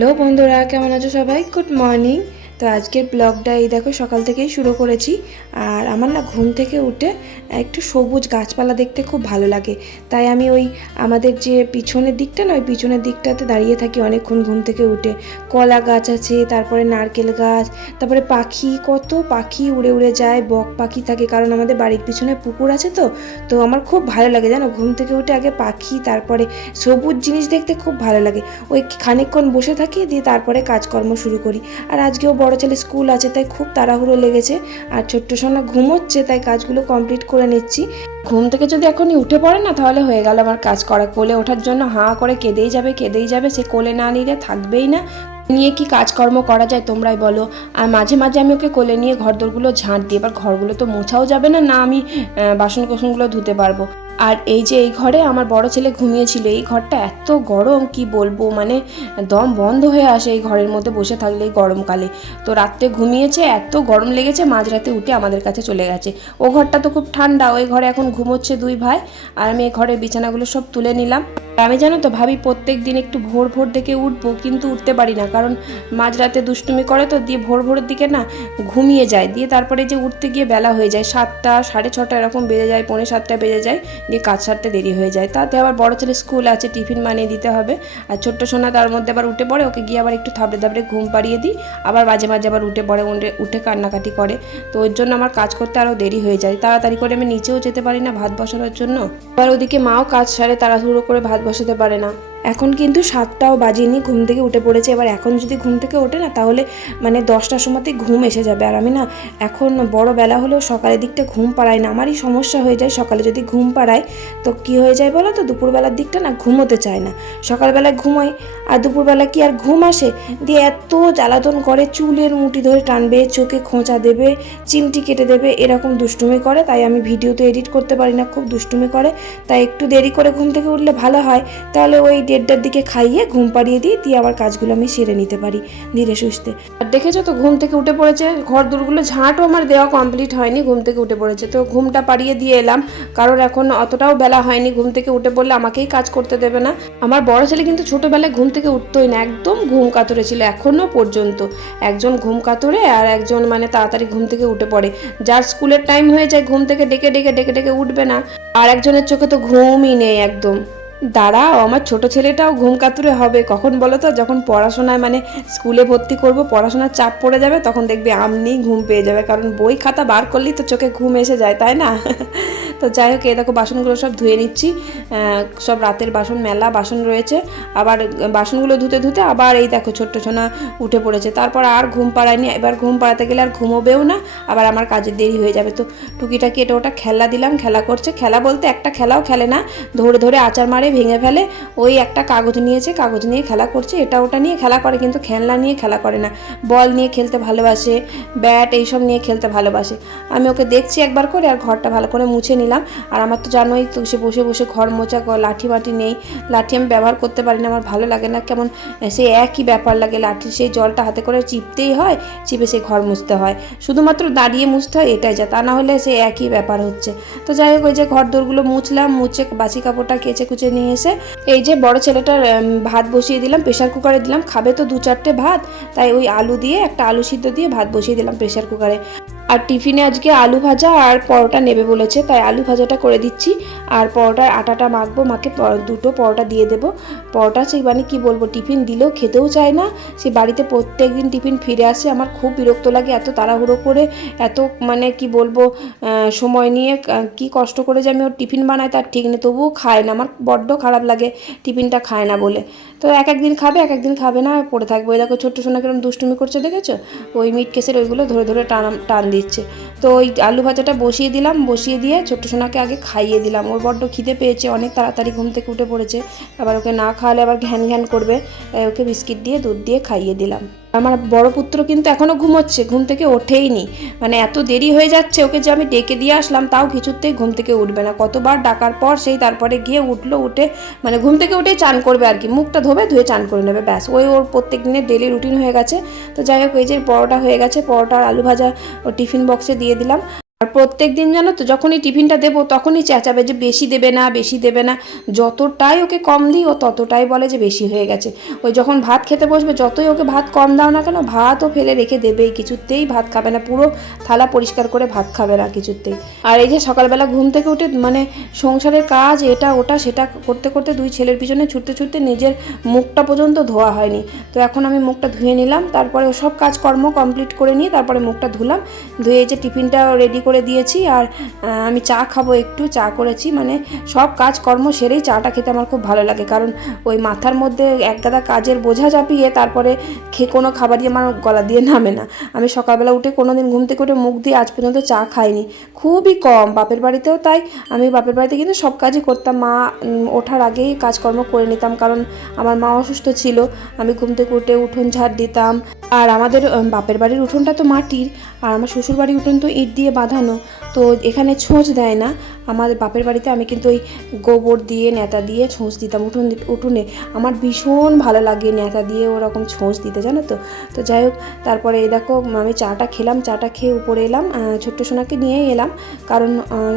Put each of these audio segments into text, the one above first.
Hello বন্ধুরা, কেমন আছো সবাই? গুড মর্নিং তো আজকের ব্লগটা এই দেখো, সকাল থেকেই শুরু করেছি। আর আমার না ঘুম থেকে উঠে একটু সবুজ গাছপালা দেখতে খুব ভালো লাগে। তাই আমি ওই আমাদের যে পিছনের দিকটা না, ওই পিছনের দিকটাতে দাঁড়িয়ে থাকি অনেকক্ষণ ঘুম থেকে উঠে। কলা গাছ আছে, তারপরে নারকেল গাছ, তারপরে পাখি, কত পাখি উড়ে উড়ে যায়, বক পাখি থাকে, কারণ আমাদের বাড়ির পিছনে পুকুর আছে তো। তো আমার খুব ভালো লাগে, জানো, ঘুম থেকে উঠে আগে পাখি, তারপরে সবুজ জিনিস দেখতে খুব ভালো লাগে। ওই খানিকক্ষণ বসে থাকি, দিয়ে তারপরে কাজকর্ম শুরু করি। আর আজকেও বড় ছেলে স্কুল আছে, তাই খুব তাড়াহুড়ো লেগেছে। আর ছোট্ট সোনা ঘুমোচ্ছে, তাই কাজগুলো কমপ্লিট করে নিচ্ছি। ঘুম থেকে যদি এখনই উঠে পড়ে না, তাহলে হয়ে গেল আমার কাজ করা। কোলে ওঠার জন্য হাঁ করে কেঁদেই যাবে কেঁদেই যাবে। সে কোলে না নিলে থাকবেই না। নিয়ে কি কাজকর্ম করা যায় তোমরাই বলো। আর মাঝে মাঝে আমি ওকে কোলে নিয়ে ঘরদোরগুলো ঝাঁট দিই। এবার ঘরগুলো তো মোছাও যাবে না না আমি বাসন কোসনগুলো ধুতে পারব। আর এই যে এই ঘরে আমার বড় ছেলে ঘুমিয়েছিল, এই ঘরটা এত গরম, কি বলব? মানে দম বন্ধ হয়ে আসে এই ঘরের মধ্যে বসে থাকলে এই গরমকালে। তো রাত্রে ঘুমিয়েছে, এত গরম লেগেছে, মাঝরাতে উঠে আমাদের কাছে চলে গেছে। ও ঘরটা তো খুব ঠান্ডা, ওই ঘরে এখন ঘুমোচ্ছে দুই ভাই, আর আমি এই ঘরের বিছানাগুলো সব তুলে নিলাম। আমি জানো তো, ভাবি প্রত্যেক দিন একটু ভোর ভোর দিকে উঠবো, কিন্তু উঠতে পারি না। কারণ মাঝরাতে দুষ্টুমি করে তো, দিয়ে ভোর ভোরের দিকে না ঘুমিয়ে যায়। দিয়ে তারপরে যে উঠতে গিয়ে বেলা হয়ে যায়, সাতটা, সাড়ে ছটা এরকম বেজে যায়, পৌনে সাতটা বেজে যায়, দিয়ে কাজ সারতে দেরি হয়ে যায়। তাতে আবার বড় ছেলে স্কুল আছে, টিফিন বানিয়ে দিতে হবে। আর ছোট্ট সোনা তার মধ্যে আবার উঠে পড়ে, ওকে গিয়ে আবার একটু থাবড়ে থাবড়ে ঘুম পাড়িয়ে দিই। আবার মাঝে মাঝে আবার উঠে পড়ে, উঠে উঠে কান্নাকাটি করে। তো ওর জন্য আমার কাজ করতে আরও দেরি হয়ে যায়। তাড়াতাড়ি করে আমি নিচেও যেতে পারি না ভাত বসানোর জন্য। আবার ওদিকে মাও কাজ সারে, তাড়াহুড়ো করে ভাত বসাতে পারে না। এখন কিন্তু সাতটাও বাজেনি, ঘুম থেকে উঠে পড়েছে। এবার এখন যদি ঘুম থেকে ওঠে না, তাহলে মানে দশটার সময়তে ঘুম এসে যাবে। আর আমি না, এখন বড় বেলা হলেও সকালের দিকটা ঘুম পাড়াই না। আমারই সমস্যা হয়ে যায়, সকালে যদি ঘুম পাড়াই, তো কি হয়ে যায় বলো তো? দুপুরবেলার দিকটা না ঘুমোতে চায় না। সকালবেলায় ঘুমাই, আর দুপুরবেলা কি আর ঘুম আসে? দিয়ে এত জ্বালাতন করে, চুলের মুঠি ধরে টানবে, চোখে খোঁচা দেবে, চিমটি কেটে দেবে, এরকম দুষ্টুমি করে। তাই আমি ভিডিও তো এডিট করতে পারি না, খুব দুষ্টুমি করে। তাই একটু দেরি করে ঘুম থেকে উঠলে ভালো হয়। তাহলে ওই দেড়টার দিকে খাইয়ে ঘুম পাড়িয়ে দিই দিয়ে আবার কাজগুলো আমি সেরে নিতে পারি, ধীরে সুস্থে। আর দেখেছ তো, ঘুম থেকে উঠে পড়েছে, ঘর দূরগুলো ঝাঁটও আমার দেওয়া কমপ্লিট হয়নি, ঘুম থেকে উঠে পড়েছে। তো ঘুমটা পাড়িয়ে দিয়ে এলাম কারণ এখন অতটাও বেলা হয়নি, ঘুম থেকে উঠে পড়লে আমাকেই কাজ করতে দেবে না। আমার বড় ছেলে কিন্তু ছোটোবেলায় ঘুম থেকে উঠতোই না, একদম ঘুম কাতরে ছিল এখনও পর্যন্ত। একজন ঘুম কাতরে আর একজন মানে তাড়াতাড়ি ঘুম থেকে উঠে পড়ে। যার স্কুলের টাইম হয়ে যায়, ঘুম থেকে ডেকে ডেকে ডেকে ডেকে উঠবে না। আর একজনের চোখে তো ঘুমই নেই একদম। দাঁড়াও, আমার ছোট ছেলেটাও ঘুম কাতুরে হবে। কখন বলো তো, যখন পড়াশোনায় মানে স্কুলে ভর্তি করব, পড়াশোনার চাপ পড়ে যাবে, তখন দেখবি আমনি ঘুম পেয়ে যাবে। কারণ বই খাতা বার করলেই তো চোখে ঘুম এসে যায়, তাই না? তো যাই হোক, এই দেখো বাসনগুলো সব ধুয়ে নিচ্ছি। সব রাতের বাসন, মেলা বাসন রয়েছে। আবার বাসনগুলো ধুতে ধুতে আবার এই দেখো ছোট্ট ছোনা উঠে পড়েছে। তারপর আর ঘুম পাড়ায়নি। এবার ঘুম পাড়াতে গেলে আর ঘুমোবেও না। আবার আমার কাজের দেরি হয়ে যাবে। তো টুকিটাকি এটা ওটা খেলা দিলাম, খেলা করছে। খেলা বলতে একটা খেলাও খেলে না। ধরে ধরে আচার মারে, ভেঙে ফেলে। ওই একটা কাগজ নিয়েছে, কাগজ নিয়ে খেলা করছে। এটা ওটা নিয়ে খেলা করে কিন্তু খেলনা নিয়ে খেলা করে না। বল নিয়ে খেলতে ভালোবাসে, ব্যাট এইসব নিয়ে খেলতে ভালোবাসে। আমি ওকে দেখছি একবার করে আর ঘরটা ভালো করে মুছে নিলাম। আর আমার তো জানোই তো সে বসে বসে ঘর মোচা লাঠি মাটি নেই। লাঠি আমি ব্যবহার করতে পারি না, আমার ভালো লাগে না। কেমন সে একই ব্যাপার লাগে লাঠির সেই জলটা হাতে করে চিপতেই হয়, চিপে সে ঘর মুছতে হয়। শুধুমাত্র দাঁড়িয়ে মুছতে হয়, এটাই যা, তা না হলে সে একই ব্যাপার হচ্ছে। তো যাই হোক, ওই যে ঘর দোরগুলো মুছলাম, মুছে বাসি কাপড়টা কেচে কুচে নিয়ে এসে, এই যে বড় ছেলেটার ভাত বসিয়ে দিলাম, প্রেশার কুকারে দিলাম। খাবে তো দু চারটে ভাত, তাই ওই আলু দিয়ে, একটা আলু সিদ্ধ দিয়ে ভাত বসিয়ে দিলাম প্রেশার কুকারে। আর টিফিনে আজকে আলু ভাজা আর পরোটা নেবে বলেছে, তাই আলু ভাজাটা করে দিচ্ছি। আর পরোটার আটাটা মাখবো মাকে দুটো পরোটা দিয়ে দেবো। পরোটা সেই মানে কি বলব, টিফিন দিলেও খেতেও চায় না। সে বাড়িতে প্রত্যেক দিন টিফিন ফিরে আসে, আমার খুব বিরক্ত লাগে এত তাড়াহুড়ো করে, এত মানে কি বলব সময় নিয়ে কি কষ্ট করে যে আমি ওর টিফিন বানাই তার ঠিক নেই, তবুও খায় না। আমার বড্ড খারাপ লাগে টিফিনটা খায় না বলে। তো এক একদিন খাবে, এক একদিন খাবে না, পড়ে থাকবে। ওই দেখো ছোট্ট সোনা কিরম দুষ্টুমি করছে, দেখেছ? ওই মিট কেসের ওইগুলো ধরে ধরে টান টান দিচ্ছে। তো ওই আলু ভাজাটা বসিয়ে দিলাম, বসিয়ে দিয়ে ছোট্ট সোনাকে আগে খাইয়ে দিলাম। ওর বড্ড খিদে পেয়েছে, অনেক তাড়াতাড়ি ঘুম থেকে উঠে পড়েছে। আবার ওকে না খাওয়ালে আবার ঘ্যান ঘ্যান করবে ওকে বিস্কিট দিয়ে, দুধ দিয়ে খাইয়ে দিলাম। আমার বড় পুত্র কিন্তু এখনও ঘুমোচ্ছে, ঘুম থেকে ওঠেই নি মানে এত দেরি হয়ে যাচ্ছে, ওকে যে আমি ডেকে দিয়ে আসলাম, তাও কিছুতেই ঘুম থেকে উঠবে না। কতবার ডাকার পর সেই তারপরে গিয়ে উঠল, উঠে মানে ঘুম থেকে উঠেই চান করবে আর কি। মুখটা ধোবে, ধুয়ে চান করে নেবে, ব্যাস। ওই ওর প্রত্যেক দিনের ডেলি রুটিন হয়ে গেছে। তো যাই হোক, এই যে পরোটা হয়ে গেছে, পরোটা আর আলু ভাজা ও টিফিন বক্সে দিয়ে দিলাম। আর প্রত্যেক দিন জানো তো, যখনই টিফিনটা দেবো তখনই চেঁচাবে যে বেশি দেবে না, বেশি দেবে না। যতটাই ওকে কম দিই, ও ততটাই বলে যে বেশি হয়ে গেছে। ওই যখন ভাত খেতে বসবে, যতই ওকে ভাত কম দাও না কেন ভাতও ফেলে রেখে দেবেই, কিছুতেই ভাত খাবে না। পুরো থালা পরিষ্কার করে ভাত খাবে না কিছুতেই। আর এই যে সকালবেলা ঘুম থেকে উঠে মানে সংসারের কাজ এটা, ওটা, সেটা করতে করতে দুই ছেলের পিছনে ছুটতে ছুটতে নিজের মুখটা পর্যন্ত ধোয়া হয়নি। তো এখন আমি মুখটা ধুয়ে নিলাম, তারপরে সব কাজকর্ম কমপ্লিট করে নিয়ে তারপরে মুখটা ধুলাম। ধুয়ে যে টিফিনটা রেডি করে দিয়েছি আর আমি চা খাব একটু, চা করেছি। মানে সব কাজকর্ম সেরেই চাটা খেতে আমার খুব ভালো লাগে। কারণ ওই মাথার মধ্যে একগাদা কাজের বোঝা চাপিয়ে তারপরে খেয়ে কোনো খাবারই আমার গলা দিয়ে নামে না। আমি সকালবেলা উঠে কোনো দিন ঘুম থেকে উঠে মুখ দিয়ে আজ পর্যন্ত চা খাইনি। খুবই কম, বাপের বাড়িতেও তাই। আমি বাপের বাড়িতে কিন্তু সব কাজই করতাম। মা ওঠার আগেই কাজকর্ম করে নিতাম। কারণ আমার মা অসুস্থ ছিল। আমি ঘুম থেকে উঠে উঠোন ঝাড় দিতাম। আর আমাদের বাপের বাড়ির উঠোনটা তো মাটির। আর আমার শ্বশুর বাড়ির উঠোন তো ইট দিয়ে বাঁধানো তো এখানে ছোঁচ দেয় না। আমাদের বাপের বাড়িতে আমি কিন্তু ওই গোবর দিয়ে, নেতা দিয়ে ছোঁচ দিতাম উঠোন, উঠোনে। আমার ভীষণ ভালো লাগে নেতা দিয়ে ওরকম ছোঁচ দিতে, জানো তো? তো যাই হোক, তারপরে দেখো, আমি চাটা খেলাম। চাটা খেয়ে উপরে এলাম। ছোট্ট সোনাকে নিয়েই এলাম। কারণ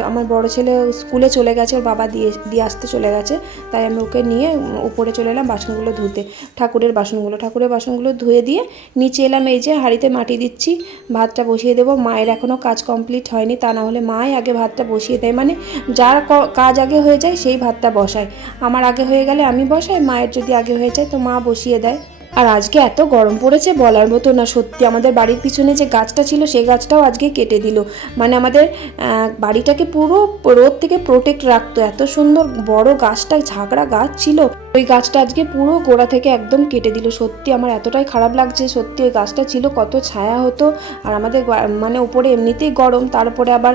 আমার বড় ছেলে স্কুলে চলে গেছে, ওর বাবা দিয়ে দিয়ে আসতে চলে গেছে। তাই আমি ওকে নিয়ে উপরে চলে এলাম বাসনগুলো ধুতে। ঠাকুরের বাসনগুলো ঠাকুরের বাসনগুলো ধুয়ে দিয়ে নিচে এলাম। এই যে হাঁড়িতে মাটি দিচ্ছি, ভাতটা বসিয়ে দেবো। মায়ের এখনও কাজ কমপ্লিট হয়নি, তা না হলে মাই আগে ভাতটা বসিয়ে দেয়। মানে যার কাজ আগে হয়ে যায়, সেই ভাতটা বসায়। আমার আগে হয়ে গেলে আমি বসাই, মায়ের যদি আগে হয়ে যায় তো মা বসিয়ে দেয়। আর আজকে এত গরম পড়েছে বলার মতো না, সত্যি। আমাদের বাড়ির পিছনে যে গাছটা ছিল সেই গাছটাও আজকে কেটে দিল। মানে আমাদের বাড়িটাকে পুরো রোদ থেকে প্রোটেক্ট রাখতো। এত সুন্দর বড় গাছটা ঝাগড়া গাছ ছিল। ওই গাছটা আজকে পুরো গোড়া থেকে একদম কেটে দিল। সত্যি আমার এতটাই খারাপ লাগছে, সত্যি ওই গাছটা ছিল, কত ছায়া হতো। আর আমাদের মানে উপরে এমনিতেই গরম, তারপরে আবার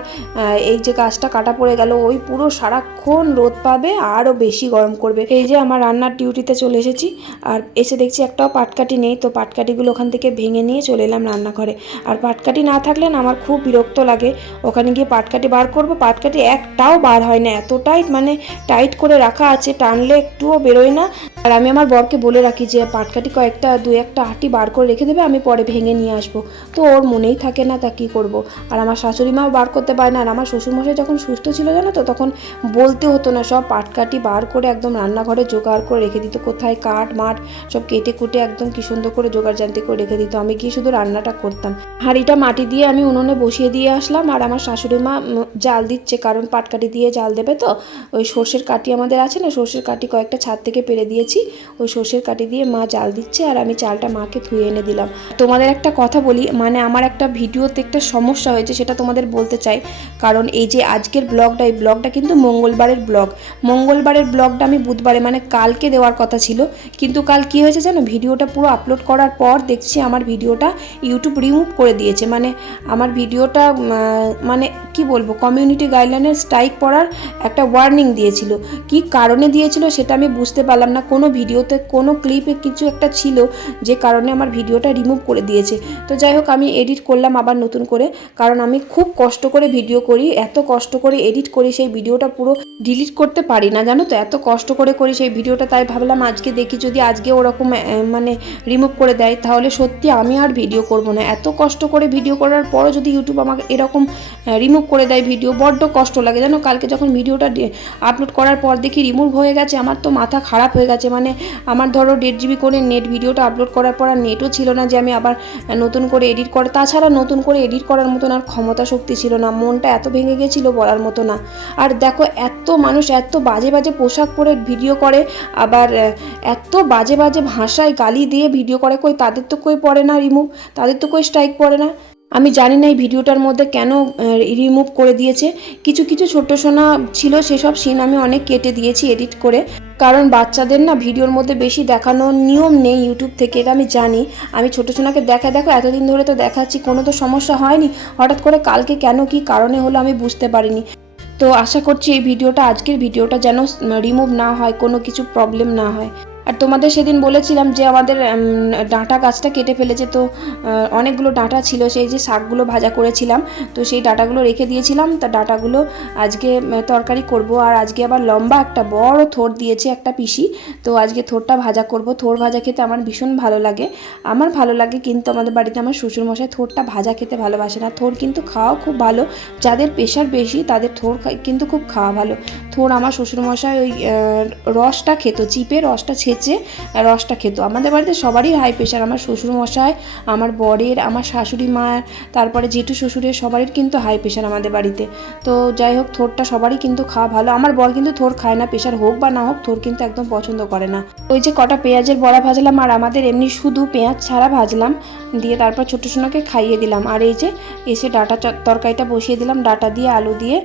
এই যে গাছটা কাটা পড়ে গেল, ওই পুরো সারাক্ষণ রোদ পাবে, আরও বেশি গরম করবে। এই যে আমার রান্নার ডিউটিতে চলে এসেছি, আর এসে দেখছি একটাও পাটকাঠি নেই, তো পাটকাঠিগুলো ওখান থেকে ভেঙে নিয়ে চলে এলাম রান্নাঘরে। আর পাটকাঠি না থাকলে না আমার খুব বিরক্ত লাগে। ওখানে গিয়ে পাটকাঠি বার করব, পাটকাঠি একটাও বার হয় না, এতটাই মানে টাইট করে রাখা আছে, টানলে একটুও বেরোয় না। আর আমি আমার বরকে বলে রাখি যে, পাটকাঠি কয়েকটা দু একটা আটি বার করে রেখে দেবে, আমি পরে ভেঙে নিয়ে আসব। তো ওর মনেই থাকে না তা কী করব। আর আমার শাশুড়ি মাও বার করতে পারে না। আর আমার শ্বশুরমশাই যখন সুস্থ ছিল, জানো তো, তখন বলতে হতো না, সব পাটকাঠি বার করে একদম রান্নাঘরে জোগাড় করে রেখে দিত। কোথায় কাঠ, মাঠ, সব কেটে কুটে একদম কি সুন্দর করে জোগাড় জানতে করে রেখে দিত। আমি গিয়ে শুধু রান্নাটা করতাম। হাঁড়িটা মাটি দিয়ে আমি উনুনে বসিয়ে দিয়ে আসলাম। আর আমার শাশুড়ি মা জাল দিচ্ছে, কারণ পাটকাঠি দিয়ে জাল দেবে তো? ওই সর্ষের কাটি আমাদের আছে না, সর্ষের কাঠি কয়েকটা ছাদ থেকে পেরে দিয়েছি। ওই সর্ষের কাটি দিয়ে মা জাল দিচ্ছে আর আমি চালটা মাকে ধুয়ে এনে দিলাম। তোমাদের একটা কথা বলি মানে আমার একটা ভিডিওতে একটা সমস্যা হয়েছে সেটা তোমাদের বলতে চাই। কারণ এই যে আজকের ব্লগটা, এই ব্লগটা কিন্তু মঙ্গলবারের ব্লগ। মঙ্গলবারের ব্লগটা আমি বুধবারে মানে কালকে দেওয়ার কথা ছিল। কিন্তু কাল কি হয়েছে জানো? ভিডিওটা পুরো আপলোড করার পর দেখছি আমার ভিডিওটা ইউটিউব রিমুভ করে দিয়েছে। মানে আমার ভিডিওটা মানে কি বলব কমিউনিটি গাইডলাইনের স্ট্রাইক পড়ার একটা ওয়ার্নিং দিয়েছিল। কি কারণে দিয়েছিল সেটা আমি বুঝতে পারলাম না। কোনো ভিডিওতে, কোনো ক্লিপে কিছু একটা ছিল যে কারণে আমার ভিডিওটা রিমুভ করে দিয়েছে। তো যাই হোক, আমি এডিট করলাম আবার নতুন করে। কারণ আমি খুব কষ্ট করে ভিডিও করি, এত কষ্ট করে এডিট করি, সেই ভিডিওটা পুরো ডিলিট করতে পারি না। জানো তো, এত কষ্ট করে করি সেই ভিডিওটা। তাই ভাবলাম আজকে দেখি যদি আজকে ওরকম মানে রিমুভ করে দেয়, তাহলে সত্যি আমি আর ভিডিও করব না। এত কষ্ট করে ভিডিও করার পরও যদি ইউটিউব আমাকে এরকম রিমুভ করে দেয় ভিডিও বড্ড কষ্ট লাগে। জানো, কালকে যখন ভিডিওটা আপলোড করার পর দেখি রিমুভ হয়ে গেছে, আমার তো মাথা খারাপ হয়ে গেছে। মানে আমার ধরো দেড় জিবি করে নেট ভিডিওটা আপলোড করার পর আর নেটও ছিল না যে আমি আবার নতুন করে এডিট করে তাছাড়া নতুন করে এডিট করার মতন আর ক্ষমতা শক্তি ছিল না। মনটা এত ভেঙে গেছিল বলার মতো না। আর দেখো এত মানুষ এত বাজে বাজে পোশাক পরে ভিডিও করে, আবার এত বাজে বাজে ভাষায় গালি দিয়ে ভিডিও করে, কই তাদের তো কই পড়ে না রিমুভ? তাদের তো কই স্ট্রাইক পড়ে না? আমি জানি না এই ভিডিওটার মধ্যে কেন রিমুভ করে দিয়েছে। কিছু কিছু ছোট সোনা ছিল, সেসব সিন আমি অনেক কেটে দিয়েছি এডিট করে। কারণ বাচ্চাদের না ভিডিওর মধ্যে বেশি দেখানোর নিয়ম নেই ইউটিউব থেকে, এটা আমি জানি। আমি ছোটো সোনাকে দেখা, দেখো, এতদিন ধরে তো দেখাচ্ছি, কোনো তো সমস্যা হয়নি। হঠাৎ করে কালকে কেন, কি কারণে হলো আমি বুঝতে পারিনি। তো আশা করছি এই ভিডিওটা, আজকের ভিডিওটা যেন রিমুভ না হয়, কোনো কিছু প্রবলেম না হয়। আর তোমাদের সেদিন বলেছিলাম যে আমাদের ডাঁটা গাছটা কেটে ফেলেছে, তো অনেকগুলো ডাঁটা ছিল, সেই যে শাকগুলো ভাজা করেছিলাম, তো সেই ডাঁটাগুলো রেখে দিয়েছিলাম, তা ডাঁটাগুলো আজকে তরকারি করব, আর আজকে আবার লম্বা একটা বড় থোর দিয়েছে একটা পিসি, তো আজকে থোরটা ভাজা করব, থোর ভাজা খেতে আমার ভীষণ ভালো লাগে, আমার ভালো লাগে কিন্তু আমাদের বাড়িতে আমার শ্বশুরমশাই থোরটা ভাজা খেতে ভালোবাসে না, থোর কিন্তু খাওয়া খুব ভালো, যাদের প্রেশার বেশি তাদের থোর কিন্তু খুব খাওয়া ভালো, থোর আমার শ্বশুরমশাই ওই রসটা খেত, চিপে রসটা ছেঁচে আহ, রসটা খেত। আমাদের বাড়িতে সবারই হাই প্রেশার আমার শ্বশুর মশাই আমার বরের আমার শাশুড়ি মা তারপরে জেঠু শ্বশুরের সবারই কিন্তু হাই প্রেশার আমাদের বাড়িতে। তো যাই হোক থোরটা সবারই কিন্তু খাওয়া ভালো। আমার বর কিন্তু থোর খায় না প্রেশার হোক বা না হোক থোর কিন্তু একদম পছন্দ করে না। ওই যে কটা পেঁয়াজের বড়া ভাজলাম আর আমাদের এমনি শুধু পেঁয়াজ ছাড়া ভাজলাম। দিয়ে তারপর ছোটো সোনাকে খাইয়ে দিলাম। আর এই যে এসে ডাটা তরকারিটা বসিয়ে দিলাম। ডাটা দিয়ে আলু দিয়ে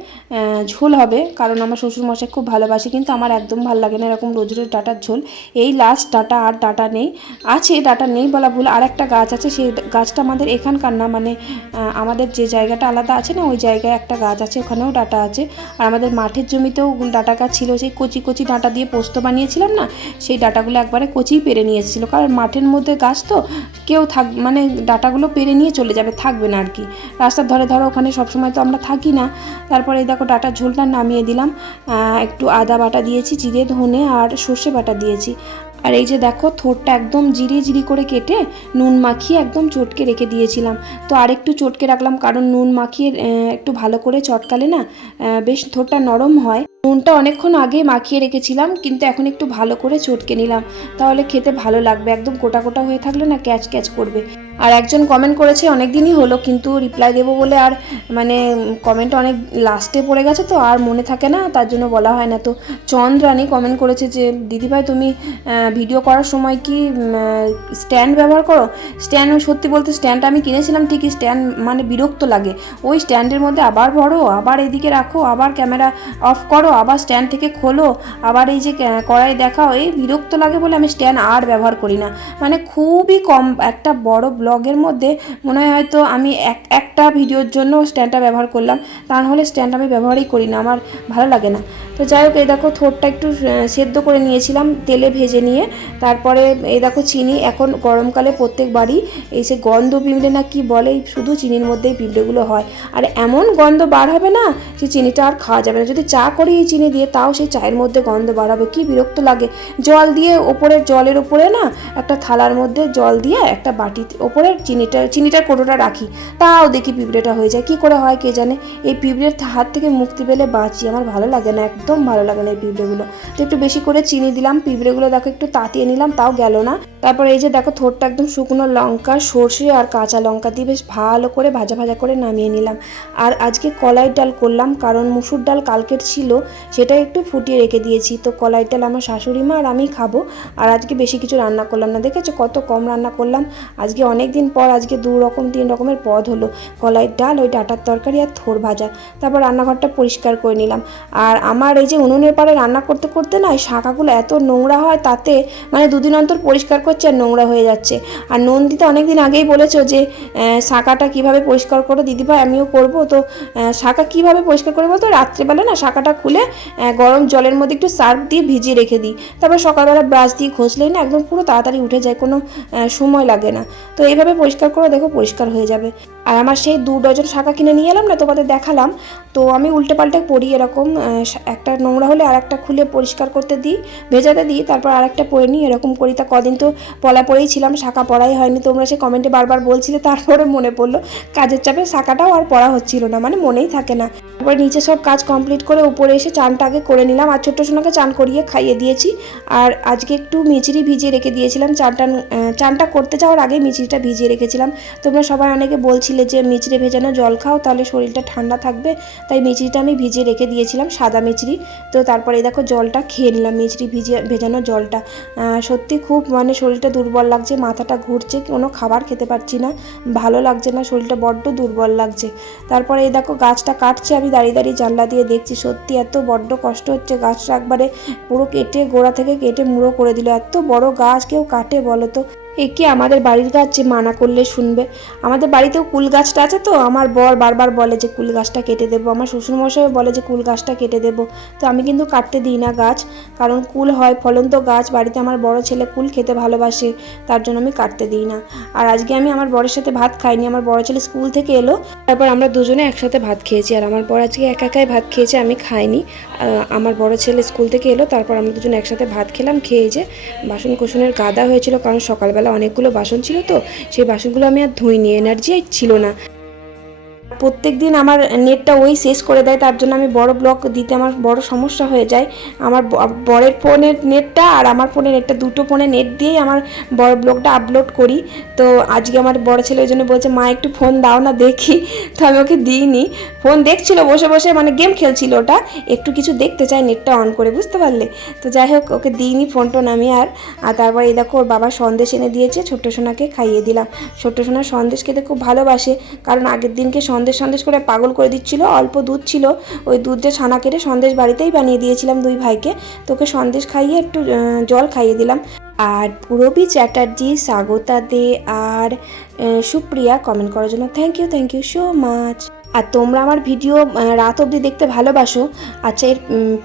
ঝোল হবে। কারণ আমার শ্বশুরমশাই খুব ভালোবাসে, কিন্তু আমার একদম ভালো লাগে না এরকম রোজ রোজ ডাটার ঝোল। এই লাস্ট ডাটা আর ডাটা নেই। আছে ডাটা নেই বলা ভুল। আর একটা গাছ আছে, সেই গাছটা আমাদের এখানকার না মানে আমাদের যে জায়গাটা আলাদা আছে না, ওই জায়গায় একটা গাছ আছে, ওখানেও ডাটা আছে। আর আমাদের মাঠের জমিতেও ডাটা গাছ ছিল, সেই কচি কচি ডাটা দিয়ে পোস্ত বানিয়েছিলাম না, সেই ডাটাগুলো একবারে কচিই পেরে নিয়ে এসেছিল। কারণ মাঠের মধ্যে গাছ তো, কেউ থাক মানে ডাটাগুলো পেরে নিয়ে চলে যাবে, থাকবে না আর কি রাস্তার ধরে ধরো ওখানে সবসময় তো আমরা থাকি না। তারপরে দেখো ডাটার ঝোলটা নামিয়ে দিলাম। একটু আদা বাটা দিয়েছি, জিরে, ধনে আর সর্ষে বাটা দিয়েছি। আর এই যে দেখো থোরটা একদম জিরি জিরি করে কেটে নুন মাখিয়ে একদম চটকে রেখে দিয়েছিলাম। তো আর একটু চটকে রাখলাম কারণ নুন মাখিয়ে একটু ভালো করে চটকালে না বেশ থোরটা নরম হয়। নুনটা অনেকক্ষণ আগে মাখিয়ে রেখেছিলাম, কিন্তু এখন একটু ভালো করে চটকে নিলাম। তাহলে খেতে ভালো লাগবে, একদম কোটা কোটা হয়ে থাকলে না ক্যাচ ক্যাচ করবে। আর একজন কমেন্ট করেছে অনেক দিনই হলো, কিন্তু রিপ্লাই দেবো বলে আর মানে কমেন্ট অনেক লাস্টে পড়ে গেছে তো, আর মনে থাকে না, তার জন্য বলা হয় না। তো চন্দ্রানী কমেন্ট করেছে যে, দিদিভাই, তুমি ভিডিও করার সময় কি স্ট্যান্ড ব্যবহার করো? স্ট্যান্ড সত্যি বলতে স্ট্যান্ডটা আমি কিনেছিলাম ঠিকই স্ট্যান্ড মানে বিরক্ত লাগে। ওই স্ট্যান্ডের মধ্যে আবার ভরো, আবার এদিকে রাখো, আবার ক্যামেরা অফ করো আবার স্ট্যান্ড থেকে খোলো। আবার এই যে কড়াই দেখাও, এই বিরক্ত লাগে বলে আমি স্ট্যান্ড আর ব্যবহার করি না। মানে খুবই কম, একটা বড় ব্লগের মধ্যে মনে হয় হয়তো আমি এক, একটা ভিডিওর জন্য স্ট্যান্ডটা ব্যবহার করলাম। তা নাহলে স্ট্যান্ড আমি ব্যবহারই করি না, আমার ভালো লাগে না। তো যাই হোক, এই দেখো থোরটা একটু সেদ্ধ করে নিয়েছিলাম তেলে ভেজে নিয়ে। তারপরে এই দেখো চিনি, এখন গরমকালে প্রত্যেক বাড়ি এই সে গন্ধ পিঁপড়ে না কি বলে শুধু চিনির মধ্যেই পিঁপড়েগুলো হয়। আর এমন গন্ধ বার হবে না যে চিনিটা আর খাওয়া যাবে না। যদি চা করি এই চিনি দিয়ে তাও সেই চায়ের মধ্যে গন্ধ বাড়াবে। কি বিরক্ত লাগে। জল দিয়ে ওপরে জলের ওপরে না একটা থালার মধ্যে জল দিয়ে একটা বাটির ওপরে চিনিটা, চিনিটার কোটোটা রাখি। তাও দেখি পিঁপড়েটা হয়ে যায়। কি করে হয় কে জানে? এই পিঁপড়ের হাত থেকে মুক্তি পেলে বাঁচি। আমার ভালো লাগে না, একদম ভালো লাগে না এই পিঁপড়েগুলো। তো একটু বেশি করে চিনি দিলাম। পিঁপড়েগুলো দেখো একটু তাতিয়ে নিলাম, তাও গেল না। তারপর এই যে দেখো থোরটা একদম শুকনো লঙ্কা, সর্ষে আর কাঁচা লঙ্কা দিয়ে বেশ ভালো করে ভাজা ভাজা করে নামিয়ে নিলাম। আর আজকে কলাই ডাল করলাম, কারণ মুসুর ডাল কালকের ছিল। সেটা একটু ফুটিয়ে রেখে দিয়েছি। তো কলাই ডাল আমার শাশুড়ি মা আর আমি খাব। আর আজকে বেশি কিছু রান্না করলাম না। দেখেছ কত কম রান্না করলাম? আজকে অনেক দিন পর আজকে দু রকম, তিন রকমের পদ হলো। কলাই ডাল, ওই ডাটার তরকারি আর থোর ভাজা। তারপর রান্নাঘরটা পরিষ্কার করে নিলাম। আর আমার এই যে উনুনের পাড়ে রান্না করতে করতে না শাঁখাগুলো এত নোংরা হয় তাতে মানে দুদিন অন্তর পরিষ্কার করছে আর নোংরা হয়ে যাচ্ছে। আর নন্দিতা অনেক দিন আগেই বলেছ যে শাঁখাটা কীভাবে পরিষ্কার করো? দিদিভাই, আমিও করব। তো শাঁখা কীভাবে পরিষ্কার করে বলতো? রাত্রেবেলা না শাঁখাটা খুলে গরম জলের মধ্যে একটু সার্ফ দিয়ে ভিজিয়ে রেখে দিই। তারপর সকালবেলা ব্রাশ দিয়ে ঘষলেই না একদম পুরো তাড়াতাড়ি উঠে যায়, কোনো সময় লাগে না। তো এইভাবে পরিষ্কার করো দেখো পরিষ্কার হয়ে যাবে। আর আমার সেই দু ডজন শাঁখা কিনে নিয়ে এলাম না, তোমাদের দেখালাম। তো আমি উল্টে পাল্টে পরি এরকম একটা নোংরা হলে আর একটা খুলে পরিষ্কার করতে দিই, ভেজাতে দিই, তারপর আর একটা পরে নিই, এরকম করি। তা কদিন তো পলা পরেই ছিলাম, শাঁখা পড়াই হয়নি। তোমরা সে কমেন্টে বারবার বলছিলে, তারপরে মনে পড়ল, কাজের চাপে শাঁখাটাও আর পড়া হচ্ছিল না মানে মনেই থাকে না। তারপর নিচে সব কাজ কমপ্লিট করে উপরে এসে চানটা আগে করে নিলাম। আর ছোট্ট সোনাকে চান করিয়ে খাইয়ে দিয়েছি। আর আজকে একটু মিচড়ি ভিজিয়ে রেখে দিয়েছিলাম। চানটা চানটা করতে যাওয়ার আগে মিচড়িটা ভিজিয়ে রেখেছিলাম। তোমরা সবাই অনেকে বলছিলে যে মিচড়ে ভেজানো জল খাও, তাহলে শরীরটা ঠান্ডা থাকবে। তাই মিচড়িটা আমি ভিজিয়ে রেখে দিয়েছিলাম, সাদা মিচড়ি তো তারপরে দেখো জলটা খেয়ে নিলাম মিচড়ি ভিজিয়ে ভেজানো জলটা। সত্যি খুব মানে শরীরটা দুর্বল লাগছে, মাথাটা ঘুরছে, কোনো খাবার খেতে পারছি না। ভালো লাগছে না, শরীরটা বড্ড দুর্বল লাগছে। তারপরে এই দেখো গাছটা কাটছে, আমি দাঁড়িয়ে দাঁড়িয়ে জানলা দিয়ে দেখছি, সত্যি এত বড্ড কষ্ট হচ্ছে, গাছটা একবারে পুরো কেটে গোড়া থেকে কেটে মুড়ো করে দিল। এত বড় গাছ কেউ কাটে বলো তো? এ আমাদের বাড়ির গাছ যে মানা করলে শুনবে? আমাদের বাড়িতেও কুল গাছটা আছে তো, আমার বর বারবার বলে যে কুল গাছটা কেটে দেবো। আমার শ্বশুরমশাইও বলে যে কুল গাছটা কেটে দেবো। তো আমি কিন্তু কাটতে দিই না গাছ, কারণ কুল হয় ফলন্ত গাছ, বাড়িতে আমার বড় ছেলে কুল খেতে ভালোবাসে, তার জন্য আমি কাটতে দিই না। আর আজকে আমি আমার বরের সাথে ভাত খাইনি, আমার বড় ছেলে স্কুল থেকে এলো, তারপর আমরা দুজনে একসাথে ভাত খেয়েছি। আর আমার বর আজকে একা একাই ভাত খেয়েছে, আমি খাইনি। আমার বড় ছেলে স্কুল থেকে এলো, তারপর আমরা দুজনে একসাথে ভাত খেলাম, খেয়ে যে বাসন কোসনের গাদা হয়েছিল, কারণ সকালবেলা অনেকগুলো বাসন ছিল তো সেই বাসনগুলো আমি আর ধুইনি এনার্জি ছিল না। প্রত্যেক দিন আমার নেটটা ওই শেষ করে দেয়, তার জন্য আমি বড় ব্লক দিতে আমার বড় সমস্যা হয়ে যায়। আমার বরের ফোনের নেটটা আর আমার ফোনের নেটটা দুটো ফোনে নেট দিয়েই আমার বড় ব্লগটা আপলোড করি। তো আজকে আমার বড় ছেলে ওই জন্য বলছে, মা, একটু ফোন দাও না, দেখি। তো আমি ওকে দিইনি। ফোন দেখছিল, বসে বসে মানে গেম খেলছিল ওটা। একটু কিছু দেখতে চাই নেটটা অন করে, বুঝতে পারলে? তো যাই হোক, ওকে দিইনি ফোন টোন আমি আর। আর তারপর এই দেখো, ওর বাবা সন্দেশ এনে দিয়েছে, ছোট্ট সোনাকে খাইয়ে দিলাম। ছোট্ট সোনা সন্দেশ খেতে খুব ভালোবাসে, কারণ আগের দিনকে সন্দেশ সন্দেশ সন্দেশ করে পাগল করে দিচ্ছিল, অল্প দুধ ছিল, ওই দুধটা ছানা কেটে সন্দেশ বাড়িতেই বানিয়ে দিয়েছিলাম দুই ভাইকে। তোকে সন্দেশ খাইয়ে একটু জল খাইয়ে দিলাম। আর পুরবী চ্যাটার্জি, স্বাগতা দে, আর সুপ্রিয়া কমেন্ট করার জন্য thank you thank you so much আর তোমরা আমার ভিডিও রাত অবধি দেখতে ভালোবাসো। আচ্ছা এর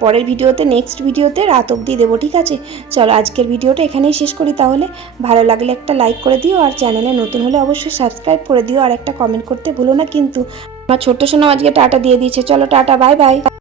পরের ভিডিওতে নেক্সট ভিডিওতে রাত অবধি দেবো, ঠিক আছে? চলো, আজকের ভিডিওটা এখানেই শেষ করি তাহলে। ভালো লাগলে একটা লাইক করে দিও, আর চ্যানেলে নতুন হলে অবশ্যই সাবস্ক্রাইব করে দিও, আর একটা কমেন্ট করতে ভুলো না কিন্তু। আমার ছোট্ট সোনাও আজকে টাটা দিয়ে দিয়েছে। চলো, টাটা বাই বাই